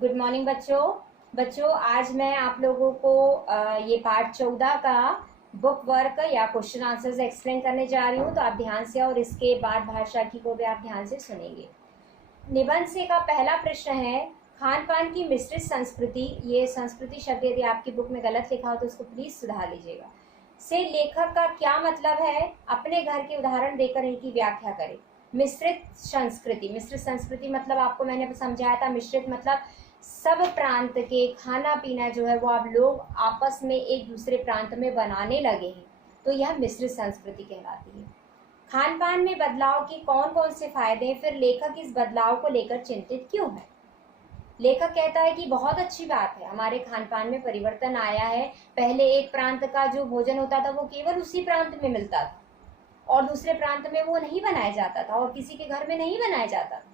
Good morning बच्चों आज मैं आप लोगों को ये पार्ट 14 का बुक वर्क या क्वेश्चन आंसर्स एक्सप्लेन करने जा रही हूँ। तो आप ध्यान से और इसके बाद भाषा की को भी आप ध्यान से सुनेंगे। निबंध से का पहला प्रश्न है, खान पान की मिश्रित संस्कृति, ये संस्कृति शब्द यदि आपकी बुक में गलत लिखा हो तो उसको प्लीज सुधार लीजिएगा, से लेखक का क्या मतलब है, अपने घर के उदाहरण देकर इनकी व्याख्या करें। मिश्रित संस्कृति मतलब आपको मैंने समझाया था, मिश्रित मतलब सब प्रांत के खाना पीना जो है वो आप लोग आपस में एक दूसरे प्रांत में बनाने लगे हैं, तो यह मिश्रित संस्कृति कहलाती है। खान पान में बदलाव के कौन कौन से फायदे हैं, फिर लेखक इस बदलाव को लेकर चिंतित क्यों है। लेखक कहता है कि बहुत अच्छी बात है, हमारे खान पान में परिवर्तन आया है। पहले एक प्रांत का जो भोजन होता था वो केवल उसी प्रांत में मिलता था और दूसरे प्रांत में वो नहीं बनाया जाता था और किसी के घर में नहीं बनाया जाता था।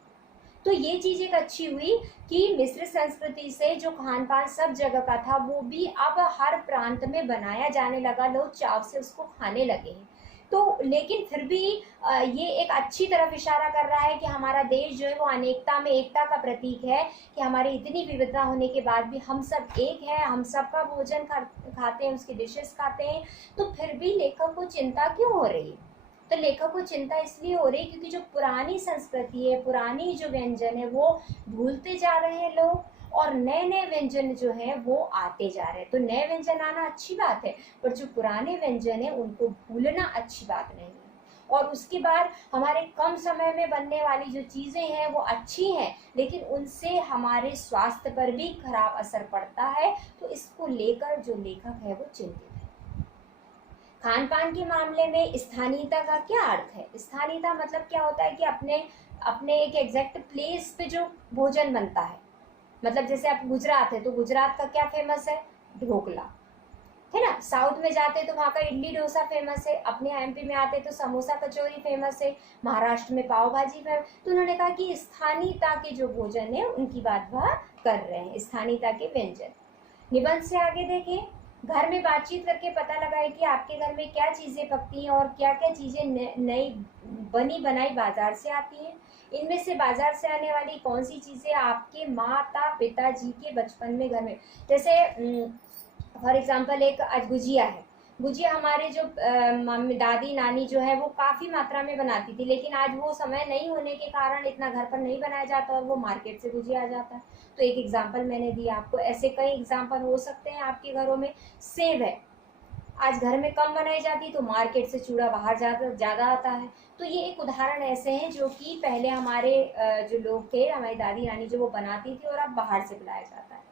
तो ये चीज एक अच्छी हुई कि मिश्रित संस्कृति से जो खान पान सब जगह का था वो भी अब हर प्रांत में बनाया जाने लगा, लोग चाव से उसको खाने लगे हैं। तो लेकिन फिर भी ये एक अच्छी तरफ इशारा कर रहा है कि हमारा देश जो है वो अनेकता में एकता का प्रतीक है, कि हमारी इतनी विविधता होने के बाद भी हम सब एक है, हम सबका भोजन खाते हैं, उसकी डिशेस खाते हैं। तो फिर भी लेखक को चिंता क्यों हो रही है? तो लेखक को चिंता इसलिए हो रही है क्योंकि जो पुरानी संस्कृति है, पुरानी जो व्यंजन है वो भूलते जा रहे हैं लोग, और नए नए व्यंजन जो है वो आते जा रहे हैं। तो नए व्यंजन आना अच्छी बात है, पर जो पुराने व्यंजन है उनको भूलना अच्छी बात नहीं है। और उसके बाद हमारे कम समय में बनने वाली जो चीजें हैं वो अच्छी हैं, लेकिन उनसे हमारे स्वास्थ्य पर भी खराब असर पड़ता है। तो इसको लेकर जो लेखक है वो चिंतित है। खान पान के मामले में स्थानीयता का क्या अर्थ है? स्थानीयता मतलब क्या होता है कि अपने अपने एक एग्जैक्ट प्लेस पे जो भोजन बनता है। मतलब जैसे आप गुजरात है तो गुजरात का क्या फेमस है? ढोकला, है ना। साउथ में जाते तो वहाँ का इडली डोसा फेमस है। अपने एमपी में आते तो समोसा कचौरी फेमस है। महाराष्ट्र में पाव भाजी फेमस। तो उन्होंने कहा कि स्थानीयता के जो भोजन है उनकी बात वह कर रहे हैं, स्थानीयता के व्यंजन। निबंध से आगे देखें, घर में बातचीत करके पता लगाए कि आपके घर में क्या चीजें पकती हैं और क्या क्या चीजें नई बनी बनाई बाजार से आती हैं। इनमें से बाजार से आने वाली कौन सी चीजें आपके माता पिताजी के बचपन में घर में, जैसे फॉर एग्जाम्पल एक आज गुजिया है। गुजिया हमारे जो मम्मी दादी नानी जो है वो काफ़ी मात्रा में बनाती थी, लेकिन आज वो समय नहीं होने के कारण इतना घर पर नहीं बनाया जाता और वो मार्केट से गुजिया आ जाता है। तो एक एग्जाम्पल मैंने दिया आपको, ऐसे कई एग्जाम्पल हो सकते हैं आपके घरों में। सेब है, आज घर में कम बनाई जाती तो मार्केट से चूड़ा बाहर ज़्यादा आता है। तो ये एक उदाहरण ऐसे हैं जो कि पहले हमारे जो लोग थे, हमारी दादी नानी जो वो बनाती थी और अब बाहर से बुलाया जाता है।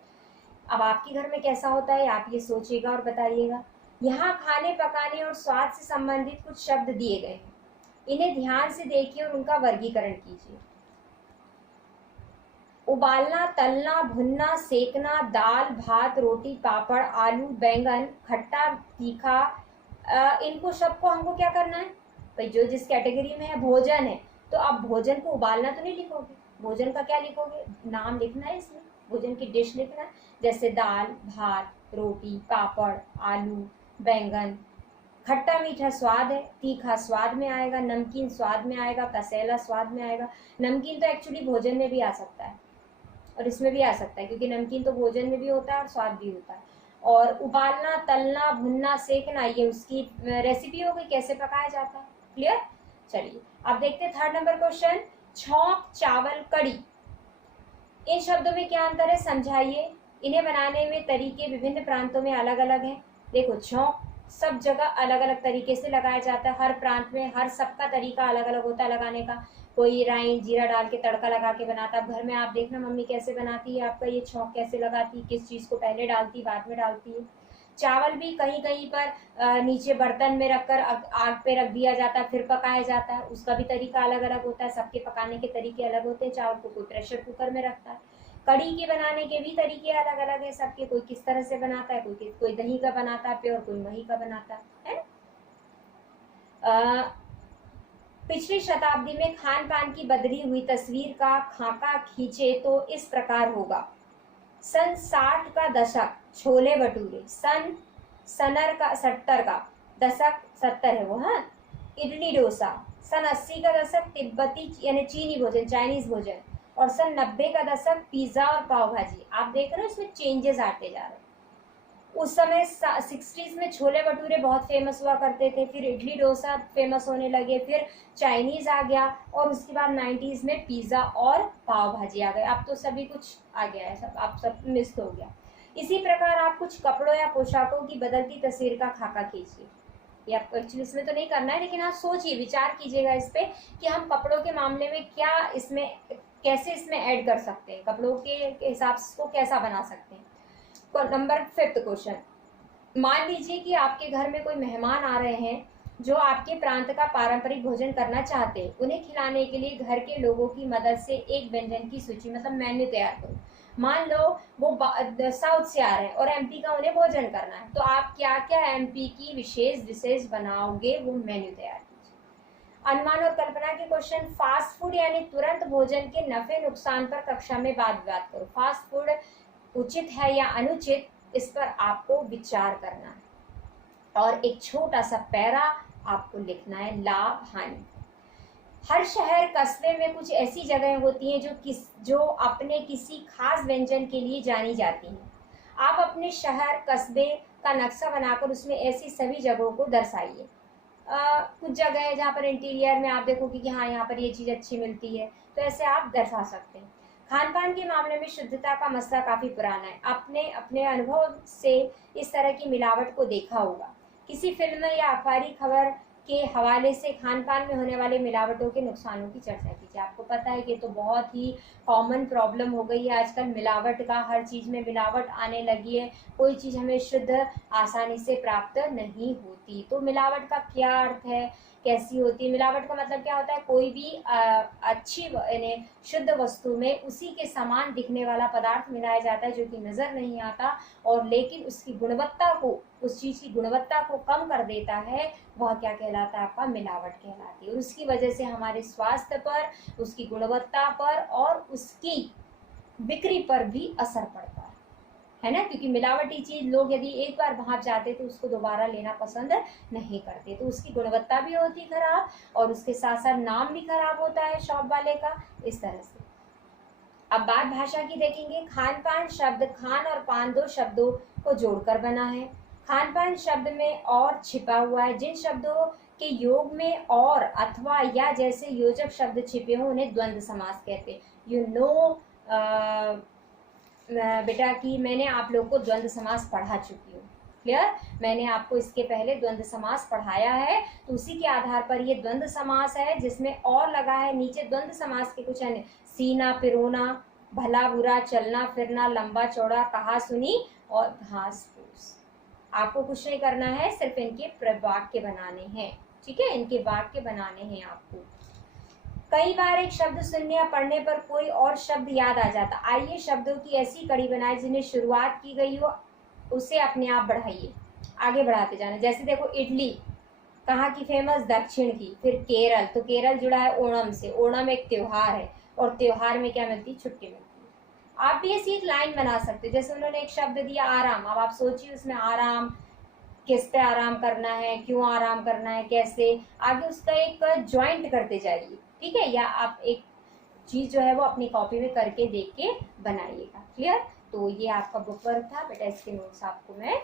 अब आपके घर में कैसा होता है आप ये सोचिएगा और बताइएगा। यहाँ खाने पकाने और स्वाद से संबंधित कुछ शब्द दिए गए हैं, इन्हें ध्यान से देखिए और उनका वर्गीकरण कीजिए। उबालना, तलना, भुनना, सेकना, दाल, भात, रोटी, पापड़, आलू, बैंगन, खट्टा, तीखा, इनको सबको हमको क्या करना है भाई? जो जिस कैटेगरी में है भोजन है, तो आप भोजन को उबालना तो नहीं लिखोगे, भोजन का क्या लिखोगे? नाम लिखना है इसमें, भोजन की डिश लिखना है। जैसे दाल, भात, रोटी, पापड़, आलू, बैंगन। खट्टा मीठा स्वाद है, तीखा स्वाद में आएगा, नमकीन स्वाद में आएगा, कसैला स्वाद में आएगा। नमकीन तो एक्चुअली भोजन में भी आ सकता है और इसमें भी आ सकता है, क्योंकि नमकीन तो भोजन में भी होता है और स्वाद भी होता है। और उबालना, तलना, भुनना, सेकना, ये उसकी रेसिपी हो गई, कैसे पकाया जाता है। क्लियर? चलिए अब देखते हैं थर्ड नंबर क्वेश्चन, छौंक, चावल, कड़ी। इन शब्दों में क्या अंतर है समझाइए। इन्हें बनाने में तरीके विभिन्न प्रांतों में अलग अलग हैं। देखो, छौंक सब जगह अलग अलग तरीके से लगाया जाता है, हर प्रांत में हर सबका तरीका अलग अलग होता है लगाने का। कोई राई जीरा डाल के तड़का लगा के बनाता है। घर में आप देखना मम्मी कैसे बनाती है, आपका ये छौंक कैसे लगाती है, किस चीज़ को पहले डालती बाद में डालती है। चावल भी कहीं कहीं पर नीचे बर्तन में रखकर आग पे रख दिया जाता है, फिर पकाया जाता है, उसका भी तरीका अलग अलग होता है। सबके पकाने के तरीके अलग होते हैं। चावल को कोई प्रेशर कुकर में रखता है। कड़ी के बनाने के भी तरीके अलग अलग है सबके, कोई किस तरह से बनाता है, कोई दही का बनाता है प्योर, कोई मही का बनाता है। पिछली शताब्दी में खान पान की बदली हुई तस्वीर का खाका खींचे तो इस प्रकार होगा। सन 60 का दशक छोले भटूरे, सन 70 का दशक 70 है वो, हाँ, इडली डोसा, सन 80 का दशक तिब्बती यानी चीनी भोजन, चाइनीज भोजन, और सन 90 का दशक पिज्जा और पाव भाजी, आप देख रहे हो इसमें चेंजेस आते जा रहे हैं। उस समय 60s में छोले भटूरे बहुत फेमस हुआ करते थे, फिर इडली डोसा फेमस होने लगे, फिर चाइनीज आ गया, और उसके बाद 90s में पिज्जा और पाव भाजी आ गए। अब तो सभी कुछ आ गया है, सब आप सब मिस हो गया। इसी प्रकार आप कुछ कपड़ों या पोशाकों की बदलती तस्वीर का खाका खींचिए। ये आपको एक्चुअली इसमें तो नहीं करना है, लेकिन आप सोचिए, विचार कीजिएगा इस पे कि हम कपड़ों के मामले में क्या इसमें कैसे इसमें ऐड कर सकते हैं, कपड़ों के हिसाब से को कैसा बना सकते हैं। नंबर 5th क्वेश्चन, मान लीजिए कि आपके घर में कोई मेहमान आ रहे हैं जो आपके प्रांत का पारंपरिक भोजन करना चाहते हैं। उन्हें खिलाने के लिए घर के लोगों की मदद से एक व्यंजन की सूची मतलब मेन्यू तैयार करो। मान लो वो साउथ से आ रहे हैं और एमपी का उन्हें भोजन करना है, तो आप क्या क्या एमपी की विशेष डिशेज बनाओगे, वो मेन्यू तैयार कीजिए। अनुमान और कल्पना के क्वेश्चन, फास्ट फूड यानी तुरंत भोजन के नफे नुकसान पर कक्षा में वाद विवाद करो। फास्ट फूड उचित है या अनुचित, इस पर आपको विचार करना है। और एक छोटा सा पैरा आपको लिखना है, लाभ हानि। हर शहर कस्बे में कुछ ऐसी जगहें होती हैं जो अपने किसी खास व्यंजन के लिए जानी जाती हैं। आप अपने शहर कस्बे का नक्शा बनाकर उसमें ऐसी सभी जगहों को दर्शाइए। कुछ जगह है जहाँ पर इंटीरियर में आप देखोगे कि हाँ यहाँ पर ये चीज़ अच्छी मिलती है, तो ऐसे आप दर्शा सकते हैं। खान पान के मामले में शुद्धता का मसला काफ़ी पुराना है। आपने अपने अनुभव से इस तरह की मिलावट को देखा होगा। किसी फिल्म या अखबारी खबर के हवाले से खान पान में होने वाले मिलावटों के नुकसानों की चर्चा कीजिए। आपको पता है कि तो बहुत ही कॉमन प्रॉब्लम हो गई है आजकल मिलावट का, हर चीज़ में मिलावट आने लगी है, कोई चीज़ हमें शुद्ध आसानी से प्राप्त नहीं होती। तो मिलावट का क्या अर्थ है, कैसी होती है मिलावट का मतलब क्या होता है, कोई भी अच्छी यानी शुद्ध वस्तु में उसी के समान दिखने वाला पदार्थ मिलाया जाता है जो कि नज़र नहीं आता, और लेकिन उसकी गुणवत्ता को, उस चीज़ की गुणवत्ता को कम कर देता है, वह क्या कहलाता है, आपका मिलावट कहलाती है। और उसकी वजह से हमारे स्वास्थ्य पर, उसकी गुणवत्ता पर और उसकी बिक्री पर भी असर पड़ता है ना, क्योंकि मिलावटी चीज़ लोग यदि एक बार भाप जाते तो उसको दोबारा लेना पसंद नहीं करते, तो उसकी गुणवत्ता भी होती खराब और उसके साथ साथ नाम भी खराब होता है शॉप वाले का, इस तरह से। अब बात भाषा की देखेंगे। खान पान शब्द खान और पान दो शब्दों को जोड़कर बना है। खान पान शब्द में और छिपा हुआ है। जिन शब्दों के योग में और अथवा या जैसे योजक शब्द छिपे हों उन्हें द्वंद्व समास कहते हैं। यू नो बेटा कि मैंने आप लोग को द्वंद्व समास पढ़ा चुकी हूँ, क्लियर, मैंने आपको इसके पहले द्वंद्व समास पढ़ाया है, तो उसी के आधार पर ये द्वंद्व समास है जिसमें और लगा है नीचे द्वंद्व समास के कुछ अन्य, सीना पिरोना, भला बुरा, चलना फिरना, लंबा चौड़ा, कहा सुनी और घास फूस। आपको कुछ नहीं करना है, सिर्फ इनके वाक्य बनाने हैं, ठीक है, इनके वाक्य बनाने हैं आपको। कई बार एक शब्द सुनने या पढ़ने पर कोई और शब्द याद आ जाता। आइए शब्दों की ऐसी कड़ी बनाए जिन्हें शुरुआत की गई हो उसे अपने आप बढ़ाइए, आगे बढ़ाते जाना। जैसे देखो इडली कहाँ की फेमस, दक्षिण की, फिर केरल, तो केरल जुड़ा है ओणम से, ओणम एक त्योहार है और त्योहार में क्या मिलती है, छुट्टी मिलती है। आप भी ऐसी एक लाइन बना सकते, जैसे उन्होंने एक शब्द दिया आराम, अब आप सोचिए उसमें आराम, किस पे आराम करना है, क्यों आराम करना है, कैसे, आगे उसका एक ज्वाइंट करते जाइए, ठीक है, या आप एक चीज़ जो है वो अपनी कॉपी में करके देख के बनाइएगा, क्लियर। तो ये आपका बुक वर्क था बेटा, इसके नोट्स आपको मैं